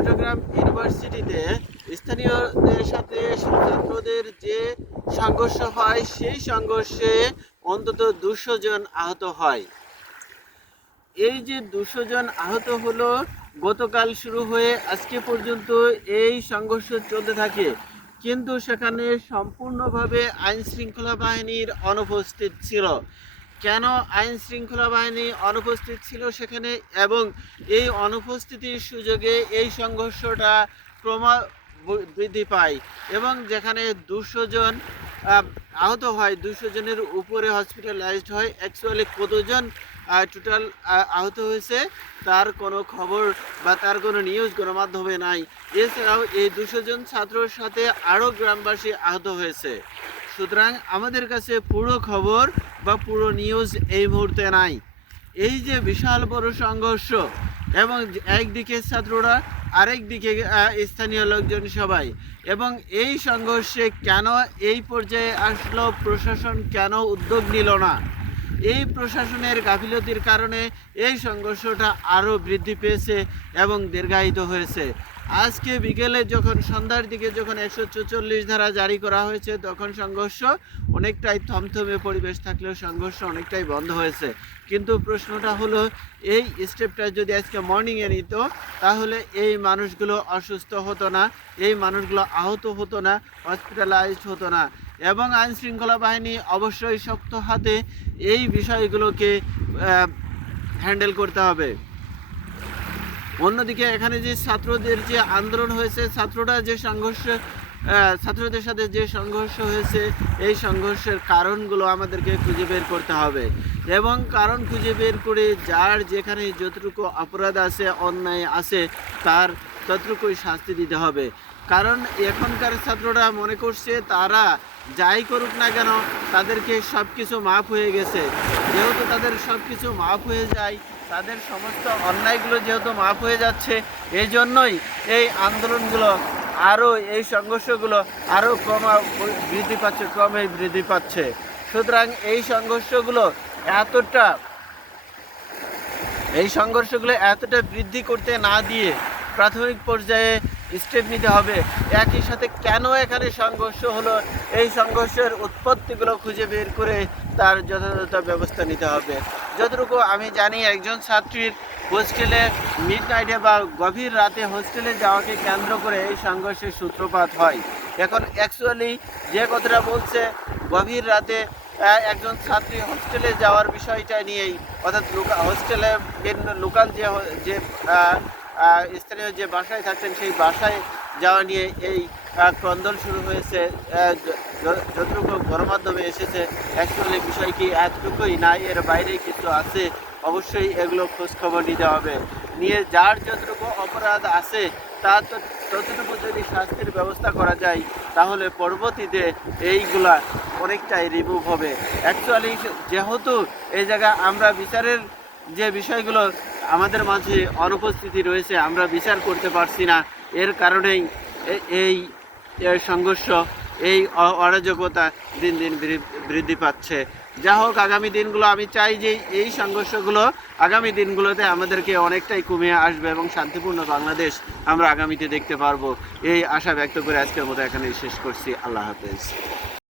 চট্টগ্রাম ইউনিভার্সিটিতে স্থানীয়দের সাথে ছাত্রদের যে সংঘর্ষ হয়, সেই সংঘর্ষে অন্তত দুশো জন আহত হয়। এই যে দুশো জন আহত হলো, গতকাল শুরু হয়ে আজকে পর্যন্ত এই সংঘর্ষ চলতে থাকে। কিন্তু সেখানে সম্পূর্ণভাবে আইন শৃঙ্খলা বাহিনীর অনুপস্থিত ছিল। কেন আইন শৃঙ্খলা বাহিনী অনুপস্থিত ছিল সেখানে এবং এই অনুপস্থিতির সুযোগে এই সংঘর্ষটা ক্রমা বৃদ্ধি পায় এবং যেখানে দুশো জন আহত হয়, দুশো জনের উপরে হসপিটালাইজড হয় অ্যাকচুয়ালি কতজন টোটাল আহত হয়েছে তার কোনো খবর বা তার কোনো নিউজ গণমাধ্যমে নাই। এছাড়াও এই দুশো জন ছাত্রর সাথে আরও গ্রামবাসী আহত হয়েছে। সুতরাং আমাদের কাছে পুরো খবর বা পুরো নিউজ এই মুহূর্তে নাই। এই যে বিশাল বড় সংঘর্ষ এবং একদিকে ছাত্ররা আরেক দিকে স্থানীয় লোকজন সবাই। এবং এই সংঘর্ষে কেন এই পর্যায়ে আসলো, প্রশাসন কেন উদ্যোগ নিল না? এই প্রশাসনের গাফিলতির কারণে এই সংঘর্ষটা আরও বৃদ্ধি পেয়েছে এবং দীর্ঘায়িত হয়েছে। আজকে বিকেলে যখন সন্ধ্যার দিকে যখন একশো চৌচল্লিশ ধারা জারি করা হয়েছে, তখন সংঘর্ষ অনেকটাই থমথমে পরিবেশ থাকলেও সংঘর্ষ অনেকটাই বন্ধ হয়েছে। কিন্তু প্রশ্নটা হলো, এই স্টেপটা যদি আজকে মর্নিংয়ে নিত, তাহলে এই মানুষগুলো অসুস্থ হতো না, এই মানুষগুলো আহত হতো না হসপিটালাইজড হতো না। এবং আইন শৃঙ্খলা বাহিনী অবশ্যই শক্ত হাতে এই বিষয়গুলোকে হ্যান্ডেল করতে হবে। অন্যদিকে এখানে যে ছাত্রদের যে আন্দোলন হয়েছে, ছাত্ররা যে সংঘর্ষ ছাত্রদের সাথে যে সংঘর্ষ হয়েছে, এই সংঘর্ষের কারণগুলো আমাদেরকে খুঁজে বের করতে হবে। এবং কারণ খুঁজে বের করে যার যেখানে যতটুকু অপরাধ আছে, অন্যায় আছে, তার ততটুকুই শাস্তি দিতে হবে। কারণ এখনকার ছাত্ররা মনে করছে তারা যাই করুক না কেন, তাদেরকে সব কিছু মাফ হয়ে গেছে। যেহেতু তাদের সব কিছু মাফ হয়ে যায়, তাদের সমস্ত অন্যায়গুলো যেহেতু মাফ হয়ে যাচ্ছে এই জন্যই এই আন্দোলনগুলো আরও, এই সংঘর্ষগুলো আরও ক্রমা বৃদ্ধি পাচ্ছে ক্রমে বৃদ্ধি পাচ্ছে। সুতরাং এই সংঘর্ষগুলো এতটা, এই সংঘর্ষগুলো এতটা বৃদ্ধি করতে না দিয়ে প্রাথমিক পর্যায়ে স্টেপ নিতে হবে। একই সাথে কেন এখানে সংঘর্ষ হলো? এই সংঘর্ষের উৎপত্তিগুলো খুঁজে বের করে তার যথাযথ ব্যবস্থা নিতে হবে। যতটুকু আমি জানি, একজন ছাত্রীর হোস্টেলে মিড নাইটে বা গভীর রাতে হোস্টেলে যাওয়াকে কেন্দ্র করে এই সংঘর্ষের সূত্রপাত হয়। এখন অ্যাকচুয়ালি যে কথাটা বলছে, গভীর রাতে একজন ছাত্রী হোস্টেলে যাওয়ার বিষয়টা নিয়েই, অর্থাৎ হোস্টেলে লোকাল যে যে স্থানীয় যে বাসায় থাকতেন সেই বাসায় যাওয়া নিয়ে এই ক্রন্দন শুরু হয়েছে। যতটুকু গণমাধ্যমে এসেছে অ্যাকচুয়ালি বিষয় কি এতটুকুই না, এর বাইরে কিছু আছে, অবশ্যই এগুলো খোঁজখবর নিতে হবে। নিয়ে যার যতটুকু অপরাধ আছে, তো ততটুকু যদি শাস্তির ব্যবস্থা করা যায়, তাহলে পরবর্তীতে এইগুলা অনেকটাই রিমুভ হবে। অ্যাকচুয়ালি যেহেতু এই জায়গায় আমরা বিচারের যে বিষয়গুলো আমাদের মাঝে অনুপস্থিতি রয়েছে, আমরা বিচার করতে পারছি না। এর কারণেই এই সংঘর্ষ, এই অরাজকতা দিন দিন বৃদ্ধি পাচ্ছে। যা হোক, আগামী দিনগুলো আমি চাই যে এই সংঘর্ষগুলো আগামী দিনগুলোতে আমাদেরকে অনেকটাই কমিয়ে আসবে এবং শান্তিপূর্ণ বাংলাদেশ আমরা আগামীতে দেখতে পারব। এই আশা ব্যক্ত করে আজকের মতো এখানেই শেষ করছি। আল্লাহ হাফেজ।